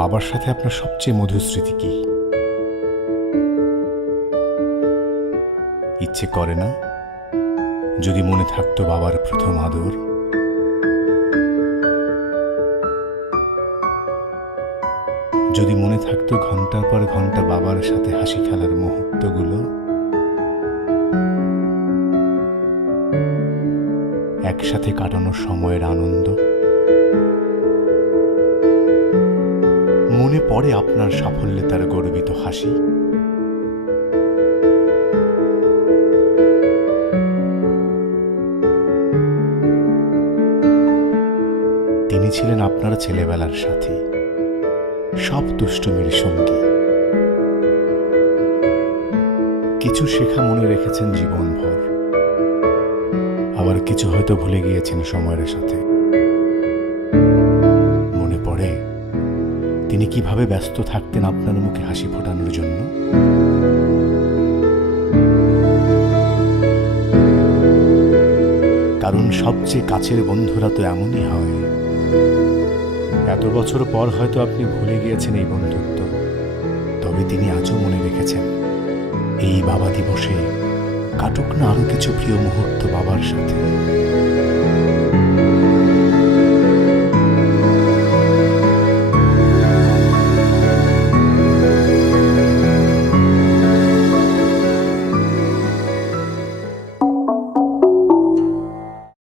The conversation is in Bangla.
বাবার সাথে আপনার সবচেয়ে মধুর স্মৃতি কি? ইচ্ছে করে না যদি মনে থাকতো বাবার প্রথম আদর? যদি মনে থাকতো ঘন্টার পর ঘন্টা বাবার সাথে হাসি খেলার মুহূর্তগুলো, একসাথে কাটানোর সময়ের আনন্দ। মনে পড়ে আপনার সাফল্যে তার গর্বিত হাসি। তিনি ছিলেন আপনার ছেলেবেলার সাথী, সব দুষ্টুমির সঙ্গী। কিছু শেখা মনে রেখেছেন জীবনভর, আবার কিছু হয়তো ভুলে গিয়েছেন সময়ের সাথে। মনে পড়ে তিনি কিভাবে ব্যস্ত থাকতেন আপনার মুখে হাসি ফোটানোর জন্য। কারণ সবচেয়ে কাছের বন্ধুরা তো এমনই হয়। এত বছর পর হয়তো আপনি ভুলে গিয়েছেন এই বন্ধুত্ব, তবে তিনি আজও মনে রেখেছেন। এই বাবা দিবসে কাটুক না আরো কিছু প্রিয় মুহূর্ত বাবার সাথে।